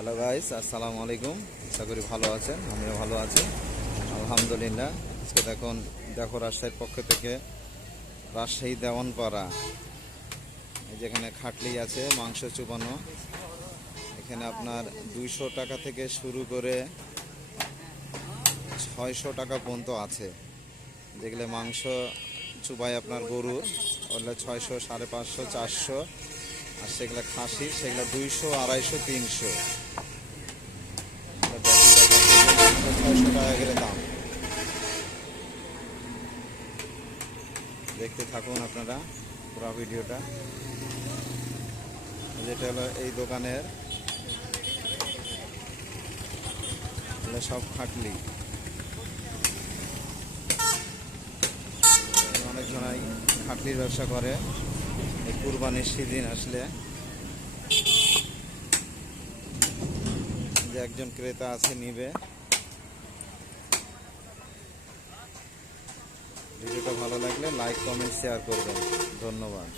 Hello guys আসসালামু আলাইকুম আশা করি ভালো আছেন, আমিও ভালো আছি। আলহামদুলিল্লাহ। আজকে দেখুন, দেখো রাজশাহীর পক্ষ থেকে রাজশাহী দেওয়ানপাড়া যেখানে খাটলি আছে, মাংস চুবানো। এখানে আপনার দুইশো টাকা থেকে শুরু করে ছয়শো টাকা পর্যন্ত আছে। যেগুলো মাংস চুবাই আপনার গরু ওগুলো ছয়শো, সাড়ে পাঁচশো, চারশো। আর সেগুলো খাসি, সেগুলো দুইশো, আড়াইশো, তিনশো। টাকা করে দাম। দেখতে থাকুন আপনারা পুরো ভিডিওটা। যেটা হলো এই দোকানের সব খাটলি। অনেকজনাই খাটলির ব্যবসা করে। এই কুরবানির সেদিন আসলে। যে একজন ক্রেতা আছে নিবে। ভিডিওটা ভালো লাগলে লাইক, কমেন্ট, শেয়ার করবেন। ধন্যবাদ।